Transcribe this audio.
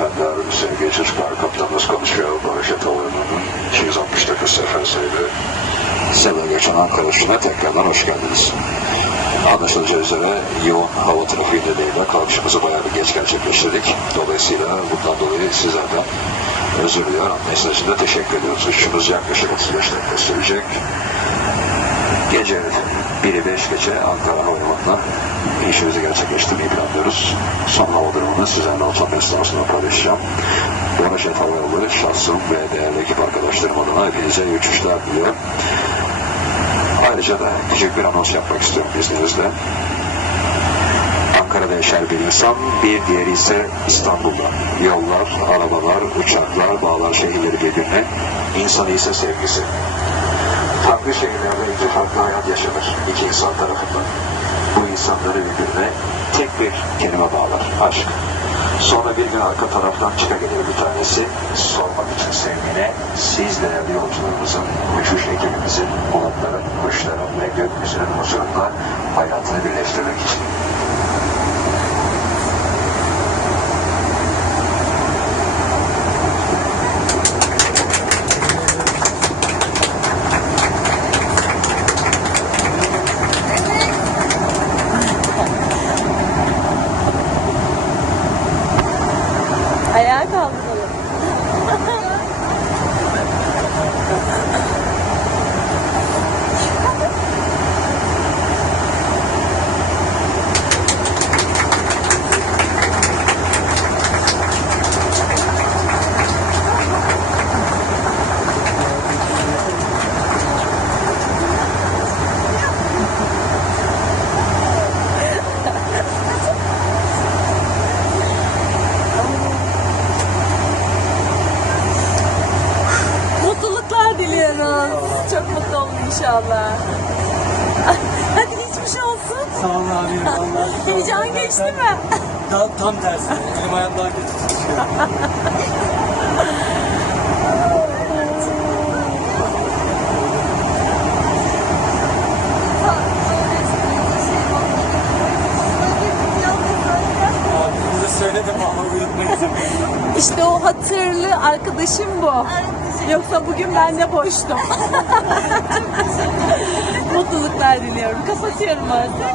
beyefendiler, sevgili çocuklar, kaptanımız konuşuyor. Barış Atalı'nın 269 sefer sayılı Sela geçen Ankara uçuşuna tekrardan hoş geldiniz. Anlaşılacağı üzere yoğun hava trafiği nedeniyle kalkışımızı bayağı bir geç gerçekleştirdik. Dolayısıyla bundan dolayı sizlerden özür diliyor. Anlayışınız için de teşekkür ediyoruz. Uçuşumuz yaklaşık 35 dakika sürecek. Gece 1'i 5 gece Ankara Havalimanı'na inişimizi gerçekleştirmeyi planlıyoruz. Son hava durumunu sizlerle otomobil esnasında paylaşacağım. Hava Yolları şahsım ve değerli ekip arkadaşlarım adına hepinize iyi uçuşlar diliyorum. Ayrıca da küçük bir anons yapmak istiyorum izninizle. Ankara'da yaşar bir insan, bir diğeri ise İstanbul'da. Yollar, arabalar, uçaklar bağlar şehirleri birbirine, insanı ise sevgisi. Farklı şehirlerde iki farklı hayat yaşanır iki insan tarafından. Bu insanları birbirine tek bir kelime bağlar, aşk. Sonra bir gün arka taraftan çıkagelir bir tanesi, sormak için sevgine, siz değerli yolcularımızın, uçuş ekibimizin, bulutların, kuşların ve gökyüzünün huzurunda hayatını birleştirmek için. İnşallah. Hadi geçmiş olsun. Sağ olun abi. Vallahi Heyecan geçti mi? Tam, tam tersi. Benim ayağım daha kötü İşte o hatırlı arkadaşım bu. Yoksa bugün ben de boştum. Mutluluklar diliyorum. Kapatıyorum artık.